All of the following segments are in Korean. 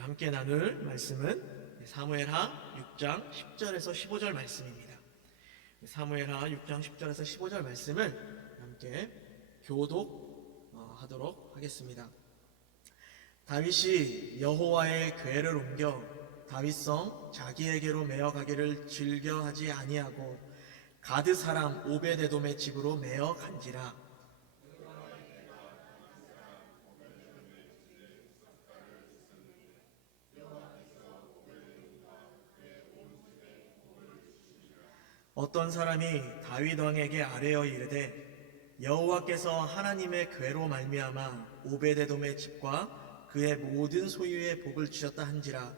함께 나눌 말씀은 사무엘하 6장 10절에서 15절 말씀입니다. 사무엘하 6장 10절에서 15절 말씀을 함께 교독하도록 하겠습니다. 다윗이 여호와의 궤를 옮겨 다윗성 자기에게로 메어 가기를 즐겨하지 아니하고 가드 사람 오베데돔의 집으로 메어 간지라. 어떤 사람이 다윗 왕에게 아뢰어 이르되 여호와께서 하나님의 궤로 말미암아 오베데돔의 집과 그의 모든 소유에 복을 주셨다 한지라.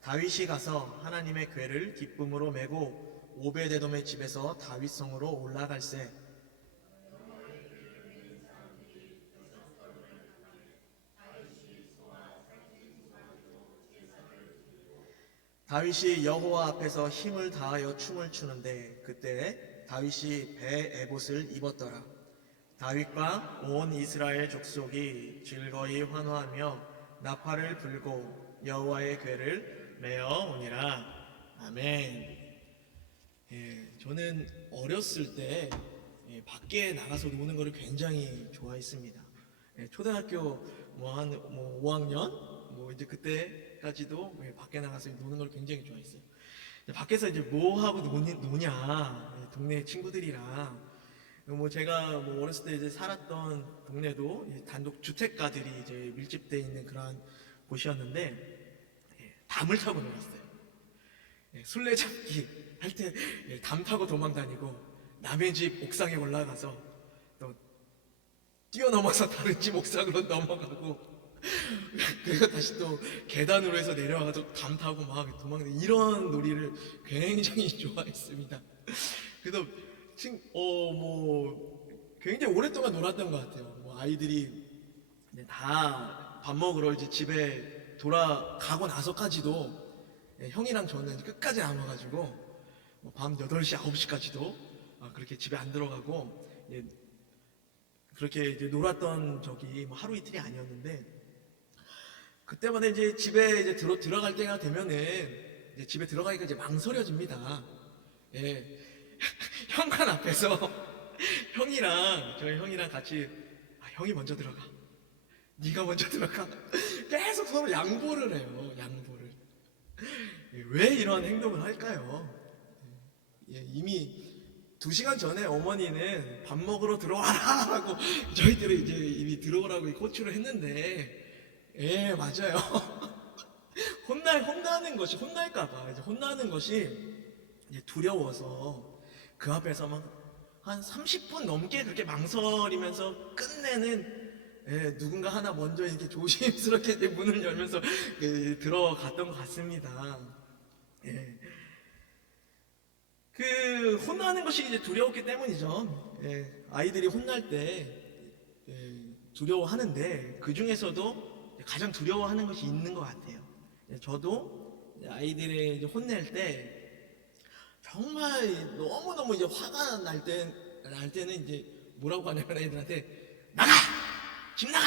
다윗이 가서 하나님의 궤를 기쁨으로 메고 오베데돔의 집에서 다윗 성으로 올라갈새. 다윗이 여호와 앞에서 힘을 다하여 춤을 추는데 그때 다윗이 배 에봇을 입었더라. 다윗과 온 이스라엘 족속이 즐거이 환호하며 나팔을 불고 여호와의 궤를 메어 오니라. 아멘. 저는 어렸을 때 밖에 나가서 노는 것을 굉장히 좋아했습니다. 초등학교 한 5학년 이제 그때까지도 밖에 나가서 노는 걸 굉장히 좋아했어요. 밖에서 이제 뭐 하고 노냐, 동네 친구들이랑. 제가 어렸을 때 이제 살았던 동네도 단독 주택가들이 이제 밀집되어 있는 그런 곳이었는데 담을 타고 놀았어요. 술래잡기 할 때 담 타고 도망다니고 남의 집 옥상에 올라가서 또 뛰어넘어서 다른 집 옥상으로 넘어가고 그리고 다시 또 계단으로 해서 내려와서 담 타고 막 도망다니고 이런 놀이를 굉장히 좋아했습니다. 그래서 굉장히 오랫동안 놀았던 것 같아요. 아이들이 다 밥 먹으러 이제 집에 돌아가고 나서까지도 형이랑 저는 끝까지 남아가지고 밤 8시, 9시까지도 그렇게 집에 안 들어가고 그렇게 이제 놀았던 적이 하루 이틀이 아니었는데 그때마다 이제 집에 이제 들어갈 때가 되면은 이제 집에 들어가니까 이제 망설여집니다. 현관 앞에서 저희 형이랑 같이 형이 먼저 들어가, 네가 먼저 들어가 계속 서로 양보를 해요. 양보를. 왜 이런 행동을 할까요? 이미 2시간 전에 어머니는 밥 먹으러 들어와라 라고 저희들이 이제 이미 들어오라고 호출을 했는데 맞아요. 혼날까봐 이제 혼나는 것이 이제 두려워서 그 앞에서 막 한 30분 넘게 그렇게 망설이면서 끝내는 누군가 하나 먼저 이렇게 조심스럽게 이제 문을 열면서 들어갔던 것 같습니다. 그 혼나는 것이 이제 두려웠기 때문이죠. 아이들이 혼날 때 두려워하는데 그 중에서도 가장 두려워하는 것이 있는 것 같아요. 저도 아이들이 이제 혼낼 때 정말 너무너무 이제 화가 날 때는 이제 뭐라고 하냐면 애들한테 나가! 집 나가!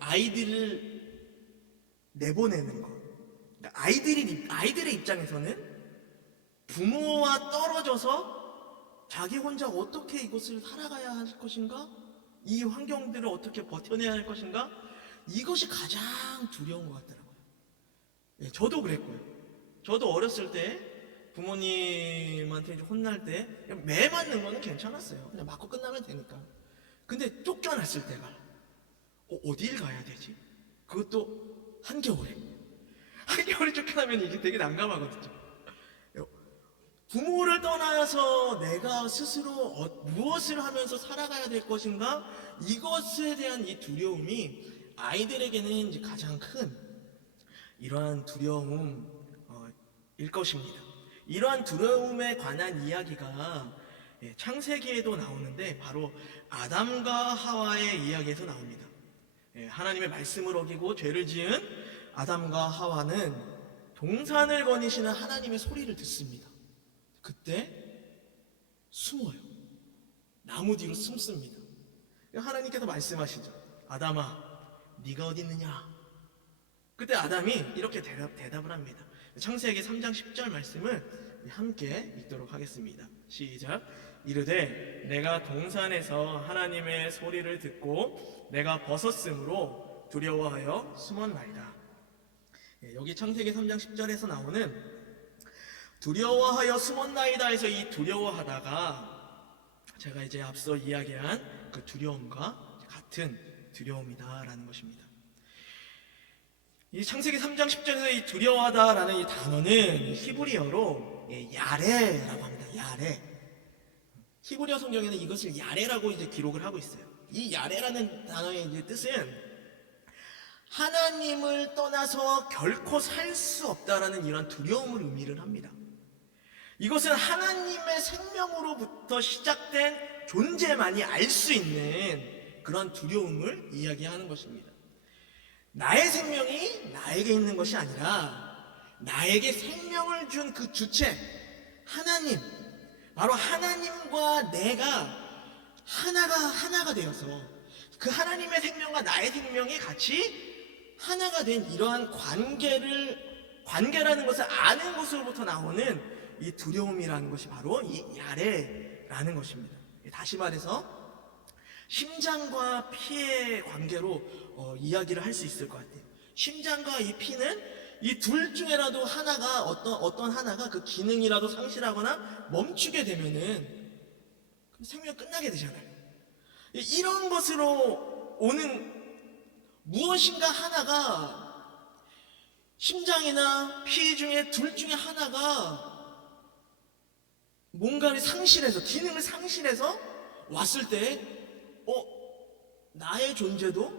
아이들을 내보내는 것. 그러니까 아이들의 입장에서는 부모와 떨어져서 자기 혼자 어떻게 이것을 살아가야 할 것인가? 이 환경들을 어떻게 버텨내야 할 것인가? 이것이 가장 두려운 것 같더라고요. 저도 그랬고요. 저도 어렸을 때 부모님한테 이제 혼날 때 매 맞는 거는 괜찮았어요. 그냥 맞고 끝나면 되니까. 근데 쫓겨났을 때가 어딜 가야 되지? 그것도 한겨울에 쫓겨나면 이게 되게 난감하거든요. 부모를 떠나서 내가 스스로 무엇을 하면서 살아가야 될 것인가? 이것에 대한 이 두려움이 아이들에게는 이제 가장 큰 이러한 두려움일 것입니다. 이러한 두려움에 관한 이야기가 창세기에도 나오는데 바로 아담과 하와의 이야기에서 나옵니다. 하나님의 말씀을 어기고 죄를 지은 아담과 하와는 동산을 거니시는 하나님의 소리를 듣습니다. 그때 숨어요. 나무 뒤로 숨습니다. 하나님께서 말씀하시죠. 아담아, 네가 어디 있느냐? 그때 아담이 이렇게 대답을 합니다. 창세기 3장 10절 말씀을 함께 읽도록 하겠습니다. 시작. 이르되 내가 동산에서 하나님의 소리를 듣고 내가 벗었으므로 두려워하여 숨었나이다. 여기 창세기 3장 10절에서 나오는 두려워하여 숨었나이다 해서 이 두려워하다가 제가 이제 앞서 이야기한 그 두려움과 같은 두려움이다라는 것입니다. 이 창세기 3장 10절에서 이 두려워하다라는 이 단어는 히브리어로 야레라고 합니다. 야레. 히브리어 성경에는 이것을 야레라고 이제 기록을 하고 있어요. 이 야레라는 단어의 이제 뜻은 하나님을 떠나서 결코 살 수 없다라는 이런 두려움을 의미를 합니다. 이것은 하나님의 생명으로부터 시작된 존재만이 알 수 있는 그런 두려움을 이야기하는 것입니다. 나의 생명이 나에게 있는 것이 아니라 나에게 생명을 준 그 주체 하나님, 바로 하나님과 내가 하나가 되어서 그 하나님의 생명과 나의 생명이 같이 하나가 된 이러한 관계라는 것을 아는 것으로부터 나오는 이 두려움이라는 것이 바로 이 야레라는 것입니다. 다시 말해서 심장과 피의 관계로 이야기를 할 수 있을 것 같아요. 심장과 이 피는 이 둘 중에라도 하나가 어떤 하나가 그 기능이라도 상실하거나 멈추게 되면은 생명이 끝나게 되잖아요. 이런 것으로 오는 무엇인가 하나가 심장이나 피 중에 둘 중에 하나가 뭔가를 상실해서 기능을 상실해서 왔을 때 나의 존재도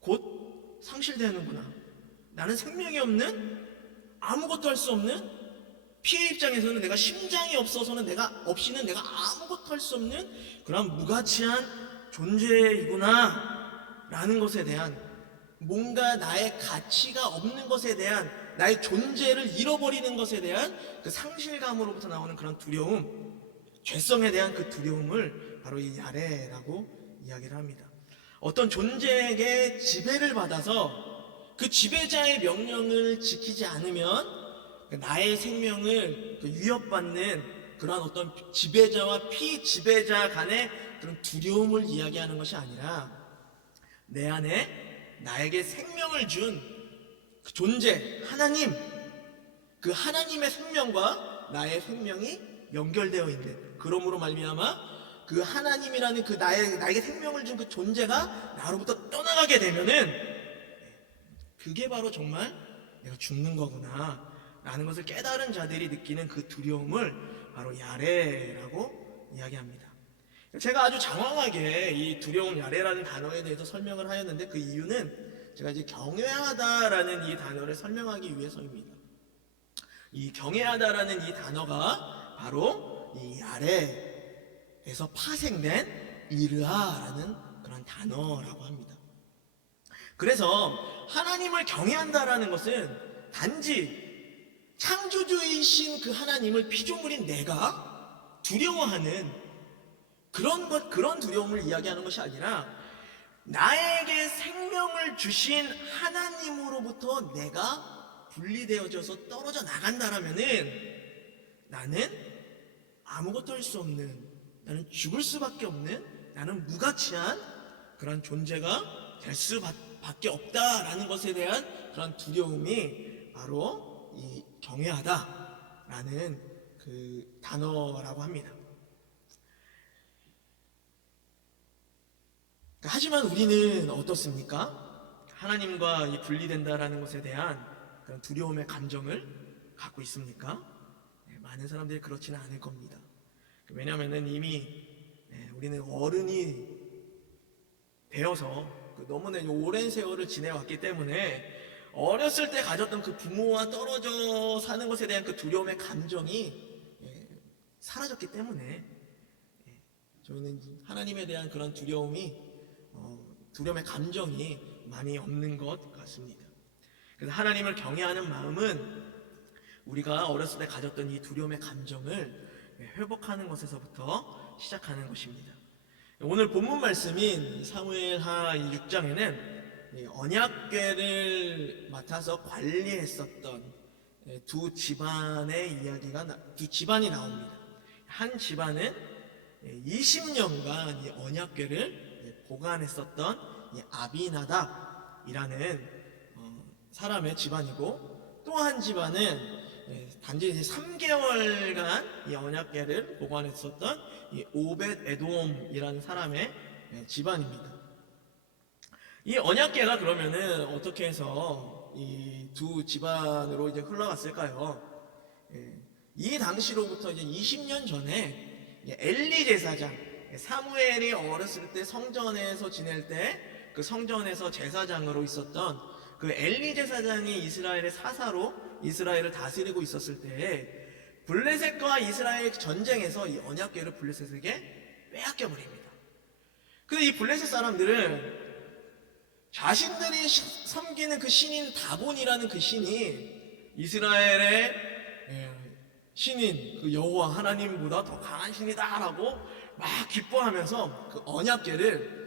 곧 상실되는구나. 나는 생명이 없는 아무것도 할 수 없는 피의 입장에서는 내가 심장이 없어서는 없이는 내가 아무것도 할 수 없는 그런 무가치한 존재이구나 라는 것에 대한 뭔가 나의 가치가 없는 것에 대한 나의 존재를 잃어버리는 것에 대한 그 상실감으로부터 나오는 그런 두려움, 죄성에 대한 그 두려움을 바로 이 야레라고 이야기를 합니다. 어떤 존재에게 지배를 받아서 그 지배자의 명령을 지키지 않으면 나의 생명을 위협받는 그런 어떤 지배자와 피지배자 간의 그런 두려움을 이야기하는 것이 아니라 내 안에 나에게 생명을 준 그 존재, 하나님, 그 하나님의 생명과 나의 생명이 연결되어 있는, 그러므로 말미암아 그 하나님이라는 그 나에게 생명을 준 그 존재가 나로부터 떠나가게 되면은 그게 바로 정말 내가 죽는 거구나 라는 것을 깨달은 자들이 느끼는 그 두려움을 바로 야레라고 이야기합니다. 제가 아주 장황하게 이 두려움 야레라는 단어에 대해서 설명을 하였는데 그 이유는 제가 이제 경외하다라는 이 단어를 설명하기 위해서입니다. 이 경외하다라는 이 단어가 바로 이 야레에서 파생된 이르아라는 그런 단어라고 합니다. 그래서 하나님을 경외한다라는 것은 단지 창조주이신 그 하나님을 피조물인 내가 두려워하는 그런 두려움을 이야기하는 것이 아니라 나에게 생명을 주신 하나님으로부터 내가 분리되어져서 떨어져 나간다라면은 나는 아무것도 할 수 없는, 나는 죽을 수밖에 없는, 나는 무가치한 그런 존재가 될 수밖에 없다라는 것에 대한 그런 두려움이 바로 이 경외하다라는 그 단어라고 합니다. 하지만 우리는 어떻습니까? 하나님과 이 분리된다라는 것에 대한 그런 두려움의 감정을 갖고 있습니까? 많은 사람들이 그렇지는 않을 겁니다. 왜냐하면 이미 우리는 어른이 되어서 너무나 오랜 세월을 지내왔기 때문에 어렸을 때 가졌던 그 부모와 떨어져 사는 것에 대한 그 두려움의 감정이 사라졌기 때문에 저희는 하나님에 대한 그런 두려움의 감정이 많이 없는 것 같습니다. 그래서 하나님을 경외하는 마음은 우리가 어렸을 때 가졌던 이 두려움의 감정을 회복하는 것에서부터 시작하는 것입니다. 오늘 본문 말씀인 사무엘하 6장에는 언약궤를 맡아서 관리했었던 두 집안의 두 집안이 나옵니다. 한 집안은 20년간 이 언약궤를 보관했었던 아비나답이라는 사람의 집안이고, 또 한 집안은 단지 3개월간 이 언약궤를 보관했었던 이 오벳 에돔이라는 사람의 집안입니다. 이 언약궤가 그러면은 어떻게 해서 이 두 집안으로 이제 흘러갔을까요? 이 당시로부터 이제 20년 전에 엘리 제사장, 사무엘이 어렸을 때 성전에서 지낼 때 그 성전에서 제사장으로 있었던 그 엘리 제사장이 이스라엘의 사사로 이스라엘을 다스리고 있었을 때 블레셋과 이스라엘 전쟁에서 이 언약궤를 블레셋에게 빼앗겨 버립니다. 근데 이 블레셋 사람들은 자신들이 섬기는 그 신인 다곤이라는 그 신이 이스라엘의 신인 그 여호와 하나님보다 더 강한 신이다라고 막 기뻐하면서 그 언약궤를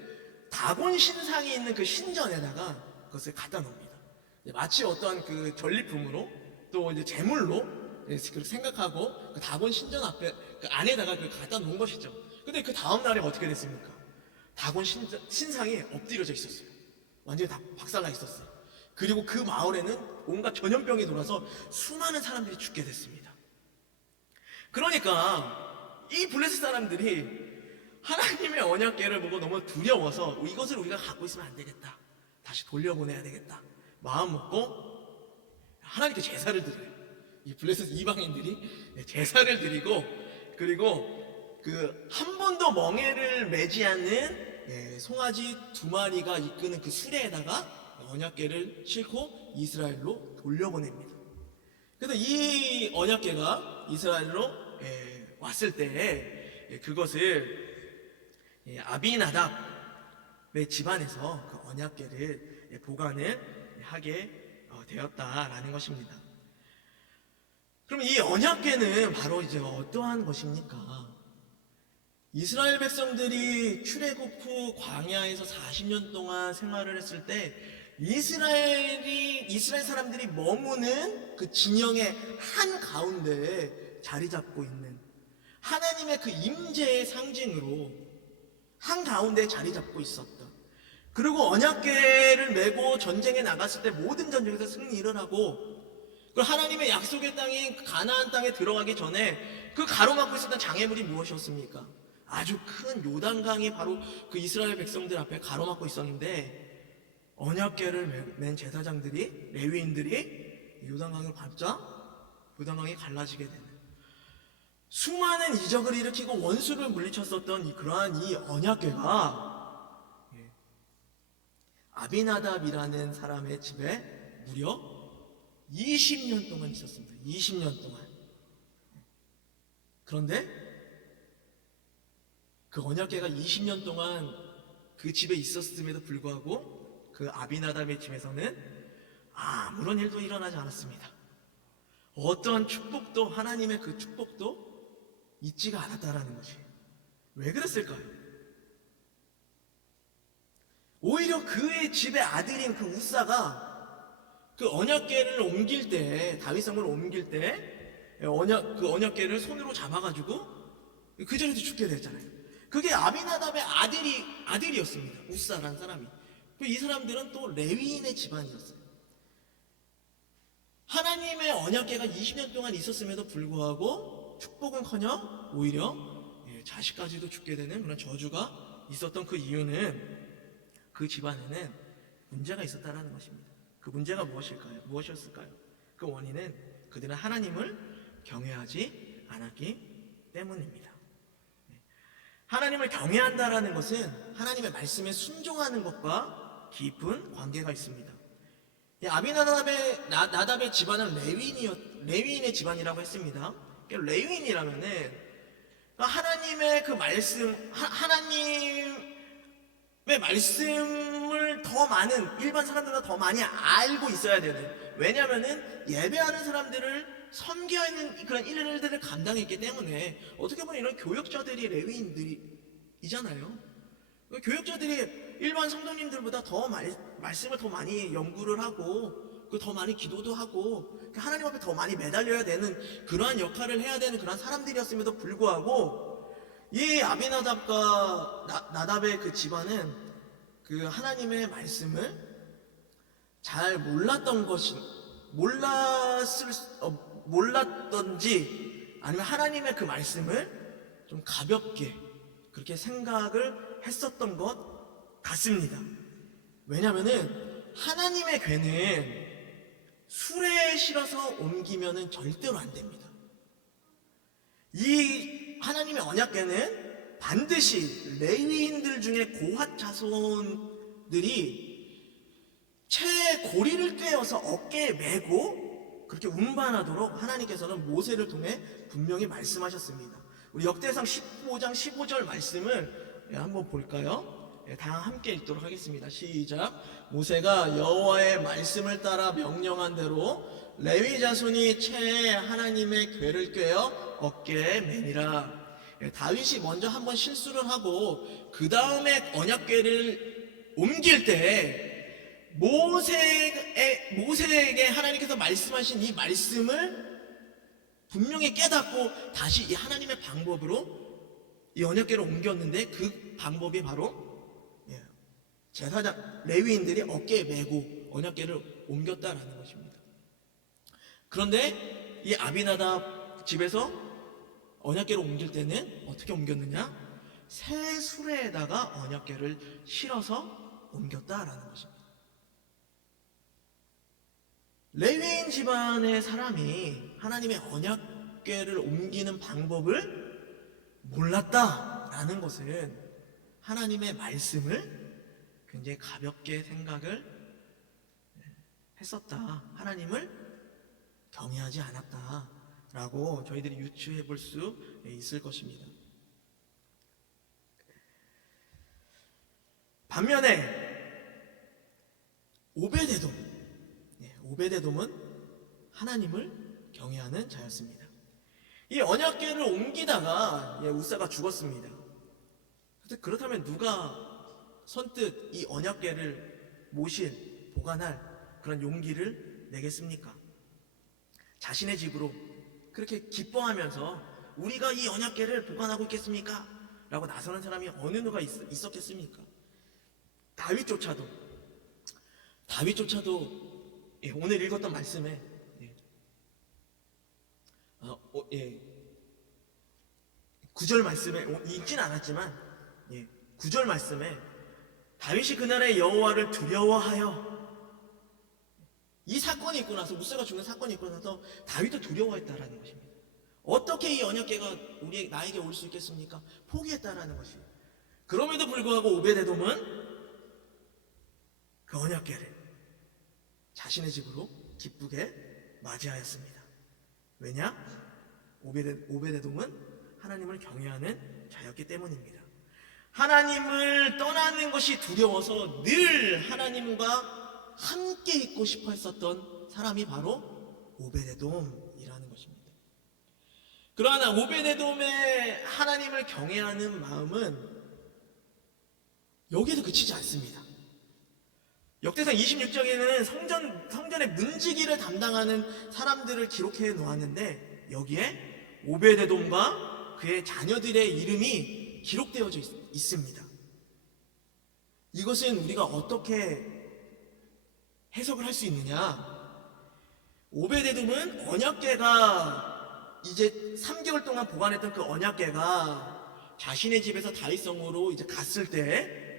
다곤 신상이 있는 그 신전에다가 그것을 갖다 놓습니다. 마치 어떠한 그 전리품으로 또 이제 제물로 그렇게 생각하고 그 다곤 신전 앞에 그 안에다가 그걸 갖다 놓은 것이죠. 근데 그 다음 날에 어떻게 됐습니까? 다곤 신상이 엎드려져 있었어요. 완전히 다 박살나 있었어요. 그리고 그 마을에는 온갖 전염병이 돌아서 수많은 사람들이 죽게 됐습니다. 그러니까 이 블레셋 사람들이 하나님의 언약궤를 보고 너무 두려워서 이것을 우리가 갖고 있으면 안 되겠다, 다시 돌려보내야 되겠다 마음 먹고 하나님께 제사를 드려요. 이 블레셋 이방인들이 제사를 드리고, 그리고 그 한 번도 멍에를 매지 않는 송아지 2마리가 이끄는 그 수레에다가 언약궤를 싣고 이스라엘로 돌려보냅니다. 그래서 이 언약궤가 이스라엘로 왔을 때 그것을 아비나답의 집안에서 그 언약궤를 보관을 하게 되었다라는 것입니다. 그럼 이 언약궤는 바로 이제 어떠한 것입니까? 이스라엘 백성들이 출애굽 후 광야에서 40년 동안 생활을 했을 때 이스라엘 사람들이 머무는 그 진영의 한 가운데에 자리 잡고 있는 하나님의 그 임재의 상징으로 한 가운데에 자리 잡고 있었던, 그리고 언약궤를 메고 전쟁에 나갔을 때 모든 전쟁에서 승리를 하고, 그리고 하나님의 약속의 땅인 가나안 땅에 들어가기 전에 그 가로막고 있었던 장애물이 무엇이었습니까? 아주 큰 요단강이 바로 그 이스라엘 백성들 앞에 가로막고 있었는데, 언약궤를 맨 제사장들이, 레위인들이 요단강을 밟자 요단강이 갈라지게 되는, 수많은 이적을 일으키고 원수를 물리쳤었던 그러한 이 언약궤가 아비나답이라는 사람의 집에 무려 20년 동안 있었습니다. 20년 동안. 그런데 그 언약궤가 20년 동안 그 집에 있었음에도 불구하고 그 아비나답의 집에서는 아무런 일도 일어나지 않았습니다. 어떤 축복도, 하나님의 그 축복도 있지가 않았다라는 것이에요. 왜 그랬을까요? 오히려 그의 집의 아들인 그 우사가 그 언약궤를 옮길 때, 다윗성을 옮길 때 그 언약궤를 손으로 잡아가지고 그 자리에서 죽게 됐잖아요. 그게 아비나답의 아들이었습니다. 우사라는 사람이. 이 사람들은 또 레위인의 집안이었어요. 하나님의 언약궤가 20년 동안 있었음에도 불구하고 축복은커녕 오히려 자식까지도 죽게 되는 그런 저주가 있었던 그 이유는, 그 집안에는 문제가 있었다는 것입니다. 그 문제가 무엇이었을까요? 그 원인은 그들은 하나님을 경외하지 않았기 때문입니다. 하나님을 경외한다라는 것은 하나님의 말씀에 순종하는 것과 깊은 관계가 있습니다. 나답의 집안은 레위인의 집안이라고 했습니다. 레위인이라면은 하나님의 그 말씀, 하나님의 말씀을 더 많은, 일반 사람들보다 더 많이 알고 있어야 되는, 왜냐면은 예배하는 사람들을 섬겨야 하는 그런 일들을 감당했기 때문에, 어떻게 보면 이런 교역자들이 레위인들이잖아요. 교역자들이 일반 성도님들보다 더 말씀을 더 많이 연구를 하고 더 많이 기도도 하고 하나님 앞에 더 많이 매달려야 되는 그러한 역할을 해야 되는 그러한 사람들이었음에도 불구하고 이 아비나답과 나답의 그 집안은 그 하나님의 말씀을 잘 몰랐던지 아니면 하나님의 그 말씀을 좀 가볍게 그렇게 생각을 했었던 것 같습니다. 왜냐면은 하나님의 괴는 수레에 실어서 옮기면은 절대로 안 됩니다. 이 하나님의 언약궤는 반드시 레위인들 중에 고핫 자손들이 채 고리를 꿰어서 어깨에 메고 그렇게 운반하도록 하나님께서는 모세를 통해 분명히 말씀하셨습니다. 우리 역대상 15장 15절 말씀을 한번 볼까요? 다 함께 읽도록 하겠습니다. 시작. 모세가 여호와의 말씀을 따라 명령한 대로 레위 자손이 채에 하나님의 궤를 꿰어 어깨에 매니라. 다윗이 먼저 한번 실수를 하고 그 다음에 언약궤를 옮길 때 모세에게 하나님께서 말씀하신 이 말씀을 분명히 깨닫고 다시 이 하나님의 방법으로 이 언약궤를 옮겼는데 그 방법이 바로 제사장 레위인들이 어깨에 메고 언약궤를 옮겼다라는 것입니다. 그런데 이 아비나답 집에서 언약궤를 옮길 때는 어떻게 옮겼느냐? 새 수레에다가 언약궤를 실어서 옮겼다라는 것입니다. 레위인 집안의 사람이 하나님의 언약궤를 옮기는 방법을 몰랐다라는 것은 하나님의 말씀을 굉장히 가볍게 생각을 했었다. 하나님을 경외하지 않았다라고 저희들이 유추해 볼 수 있을 것입니다. 반면에 오베데돔은 하나님을 경외하는 자였습니다. 이 언약궤를 옮기다가 우사가 죽었습니다. 그렇다면 누가 선뜻 이 언약궤를 보관할 그런 용기를 내겠습니까? 자신의 집으로 그렇게 기뻐하면서 우리가 이 언약궤를 보관하고 있겠습니까? 라고 나서는 사람이 어느 누가 있었겠습니까? 다윗조차도 오늘 읽었던 말씀에 9절 말씀에 읽진 않았지만 9절 말씀에 다윗이 그날의 여호와를 두려워하여 이 사건이 있고 나서 우사가 죽는 사건이 있고 나서 다윗도 두려워했다라는 것입니다. 어떻게 이 언약궤가 나에게 올 수 있겠습니까? 포기했다라는 것이에요. 그럼에도 불구하고 오베데돔은 그 언약궤를 자신의 집으로 기쁘게 맞이하였습니다. 왜냐? 오베데돔은 하나님을 경외하는 자였기 때문입니다. 하나님을 떠나는 것이 두려워서 늘 하나님과 함께 있고 싶어 했었던 사람이 바로 오베데돔이라는 것입니다. 그러나 오베데돔의 하나님을 경외하는 마음은 여기에도 그치지 않습니다. 역대상 26장에는 성전의 문지기를 담당하는 사람들을 기록해 놓았는데 여기에 오베데돔과 그의 자녀들의 이름이 기록되어져 있습니다. 이것은 우리가 어떻게 해석을 할 수 있느냐? 오베데돔은 언약궤가 이제 3개월 동안 보관했던 그 언약궤가 자신의 집에서 다윗성으로 이제 갔을 때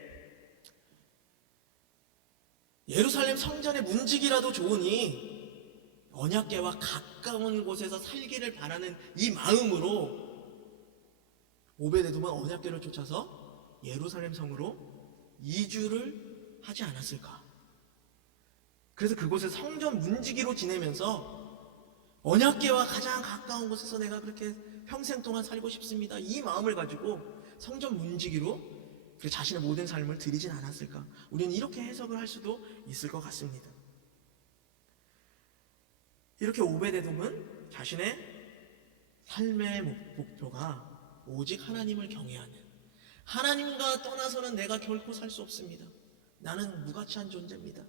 예루살렘 성전의 문지기라도 좋으니 언약궤와 가까운 곳에서 살기를 바라는 이 마음으로 오베데돔은 언약궤를 쫓아서 예루살렘 성으로 이주를 하지 않았을까? 그래서 그곳에 성전 문지기로 지내면서 언약궤와 가장 가까운 곳에서 내가 그렇게 평생 동안 살고 싶습니다. 이 마음을 가지고 성전 문지기로 자신의 모든 삶을 드리진 않았을까? 우리는 이렇게 해석을 할 수도 있을 것 같습니다. 이렇게 오베데돔은 자신의 삶의 목표가 오직 하나님을 경외하는, 하나님과 떠나서는 내가 결코 살 수 없습니다. 나는 무가치한 존재입니다.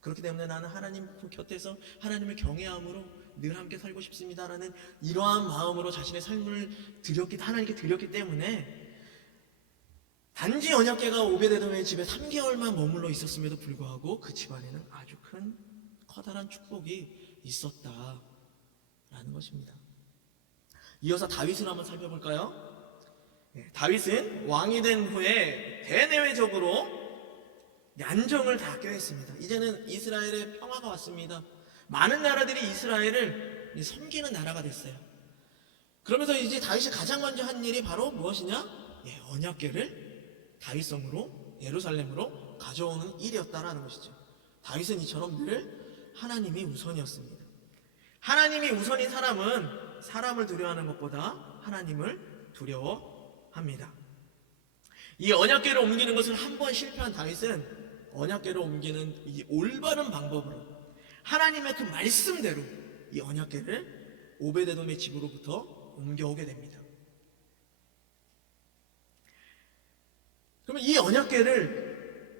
그렇기 때문에 나는 하나님 곁에서 하나님을 경외함으로 늘 함께 살고 싶습니다라는 이러한 마음으로 자신의 삶을 하나님께 드렸기 때문에 단지 언약궤가 오베데돔의 집에 3개월만 머물러 있었음에도 불구하고 그 집안에는 아주 큰 커다란 축복이 있었다라는 것입니다. 이어서 다윗을 한번 살펴볼까요? 다윗은 왕이 된 후에 대내외적으로 안정을 다 꾀했습니다. 이제는 이스라엘의 평화가 왔습니다. 많은 나라들이 이스라엘을 섬기는 나라가 됐어요. 그러면서 이제 다윗이 가장 먼저 한 일이 바로 무엇이냐? 언약궤를 다윗성으로 예루살렘으로 가져오는 일이었다라는 것이죠. 다윗은 이처럼 늘 하나님이 우선이었습니다. 하나님이 우선인 사람은 사람을 두려워하는 것보다 하나님을 두려워합니다. 이 언약궤를 옮기는 것을 한 번 실패한 다윗은 언약궤를 옮기는 이 올바른 방법으로 하나님의 그 말씀대로 이 언약궤를 오베데돔의 집으로부터 옮겨오게 됩니다. 그러면 이 언약궤를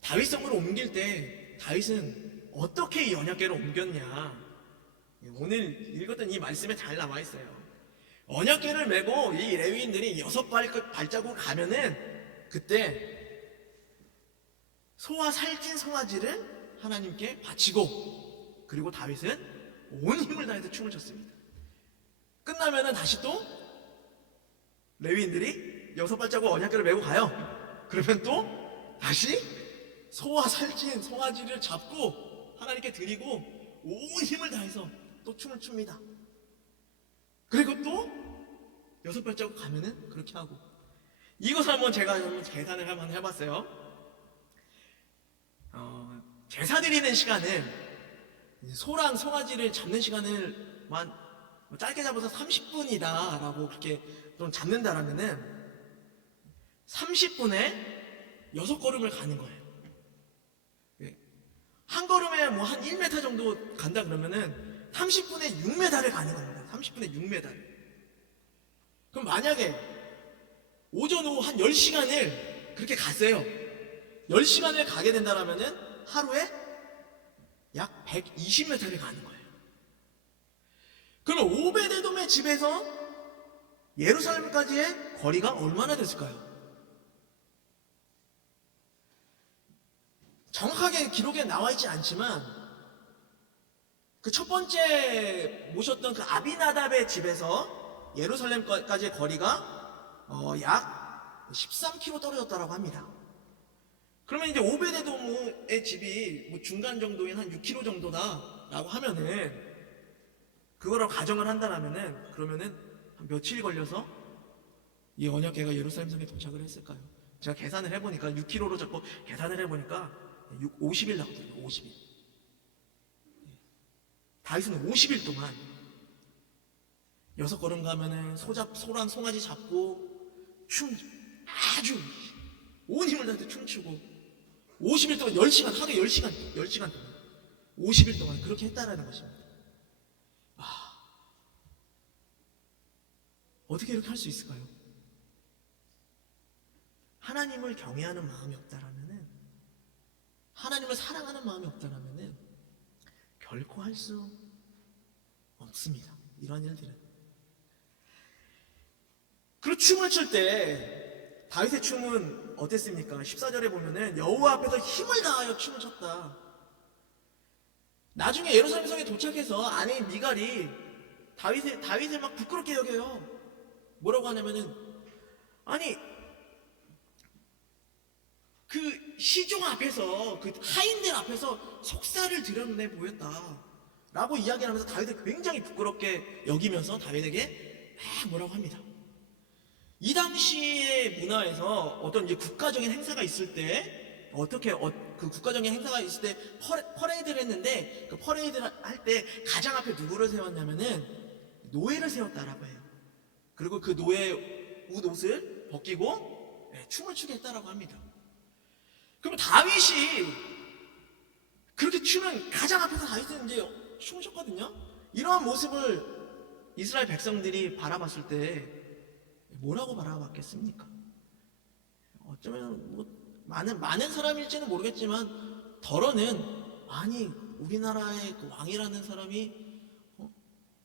다윗성으로 옮길 때 다윗은 어떻게 이 언약궤를 옮겼냐? 오늘 읽었던 이 말씀에 잘 나와 있어요. 언약궤를 메고 이 레위인들이 6발자국 가면은 그때 소와 살찐 송아지를 하나님께 바치고 그리고 다윗은 온 힘을 다해서 춤을 췄습니다. 끝나면은 다시 또 레위인들이 6발자국 언약궤를 메고 가요. 그러면 또 다시 소와 살찐 송아지를 잡고 하나님께 드리고 온 힘을 다해서 또 춤을 춥니다. 그리고 또 6발자국 가면은 그렇게 하고 이것을 한번 제가 계산을 한번 해봤어요. 제사 드리는 시간을 소랑 송아지를 잡는 시간을 짧게 잡아서 30분이다 라고 그렇게 좀 잡는다라면은 30분에 6걸음을 가는 거예요. 한 걸음에 뭐 한 1m 정도 간다 그러면은 30분에 6m를 가는 겁니다. 30분에 6m. 그럼 만약에 오전 오후 한 10시간을 그렇게 갔어요. 10시간을 가게 된다라면은 하루에 약 120m를 가는 거예요. 그러면 오베데돔의 집에서 예루살렘까지의 거리가 얼마나 됐을까요? 정확하게 기록에 나와 있지 않지만 그 첫 번째 모셨던 그 아비나답의 집에서 예루살렘까지의 거리가 약 13km 떨어졌다고 합니다. 그러면 이제 오베데돔의 집이 뭐 중간 정도인 한 6km 정도다라고 하면은 그거를 가정을 한다라면은 그러면은 한 며칠 걸려서 이 언약궤가 예루살렘 성에 도착을 했을까요? 제가 계산을 해보니까 6km로 잡고 계산을 해보니까 50일 나오더라고요. 50일. 다윗은 50일 동안 6걸음 가면은 소랑 송아지 잡고 아주 온 힘을 다해서 춤추고 50일 동안 10시간, 하루에 10시간 동안 50일 동안 그렇게 했다라는 것입니다. 어떻게 이렇게 할 수 있을까요? 하나님을 경외하는 마음이 없다라면은, 하나님을 사랑하는 마음이 없다라면은 결코 할 수 없습니다. 이러한 일들은. 그리고 춤을 출 때 다윗의 춤은 어땠습니까? 14절에 보면은 여호와 앞에서 힘을 다하여 춤을 췄다. 나중에 예루살렘 성에 도착해서 아내인 미갈이 다윗을 막 부끄럽게 여겨요. 뭐라고 하냐면은, 아니 그 시종 앞에서, 그 하인들 앞에서 속살을 드러내 보였다 라고 이야기를 하면서 다윗을 굉장히 부끄럽게 여기면서 다윗에게 막 뭐라고 합니다. 이 당시의 문화에서 어떤 이제 국가적인 행사가 있을 때 그 국가적인 행사가 있을 때 퍼레이드를 했는데, 그 퍼레이드를 할 때 가장 앞에 누구를 세웠냐면은 노예를 세웠다라고 해요. 그리고 그 노예 옷을 벗기고 춤을 추게 했다라고 합니다. 그럼 다윗이 그렇게 추는 가장 앞에서 다윗은 이제 춤을 췄거든요. 이러한 모습을 이스라엘 백성들이 바라봤을 때 뭐라고 바라봤겠습니까? 어쩌면 많은 사람일지는 모르겠지만 덜어는 아니 우리나라의 그 왕이라는 사람이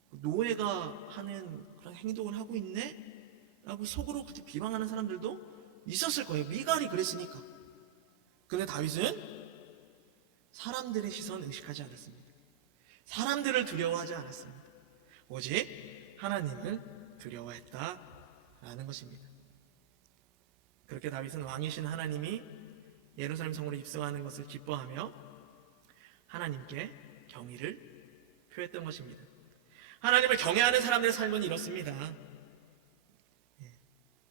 노예가 하는 그런 행동을 하고 있네? 라고 속으로 그렇게 비방하는 사람들도 있었을 거예요. 미갈이 그랬으니까. 근데 다윗은 사람들의 시선 의식하지 않았습니다. 사람들을 두려워하지 않았습니다. 오직 하나님을 두려워했다라는 것입니다. 그렇게 다윗은 왕이신 하나님이 예루살렘 성으로 입성하는 것을 기뻐하며 하나님께 경의를 표했던 것입니다. 하나님을 경외하는 사람들의 삶은 이렇습니다.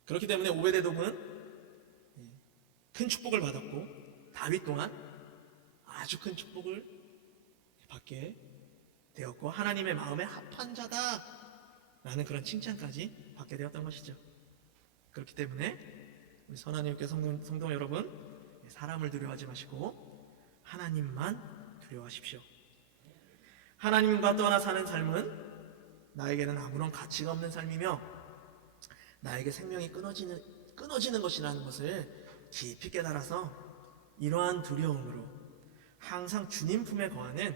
그렇기 때문에 오베데돔은 큰 축복을 받았고 다윗 또한 아주 큰 축복을 받게 되었고 하나님의 마음에 합한 자다라는 그런 칭찬까지 받게 되었던 것이죠. 그렇기 때문에 우리 선하나님께 성도 여러분, 사람을 두려워하지 마시고 하나님만 두려워하십시오. 하나님과 떠나 사는 삶은 나에게는 아무런 가치가 없는 삶이며 나에게 생명이 끊어지는 것이라는 것을 깊이 깨달아서 이러한 두려움으로 항상 주님 품에 거하는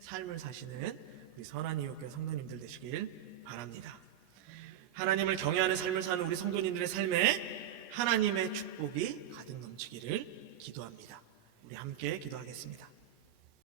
삶을 사시는 우리 선한 이웃교회 성도님들 되시길 바랍니다. 하나님을 경외하는 삶을 사는 우리 성도님들의 삶에 하나님의 축복이 가득 넘치기를 기도합니다. 우리 함께 기도하겠습니다.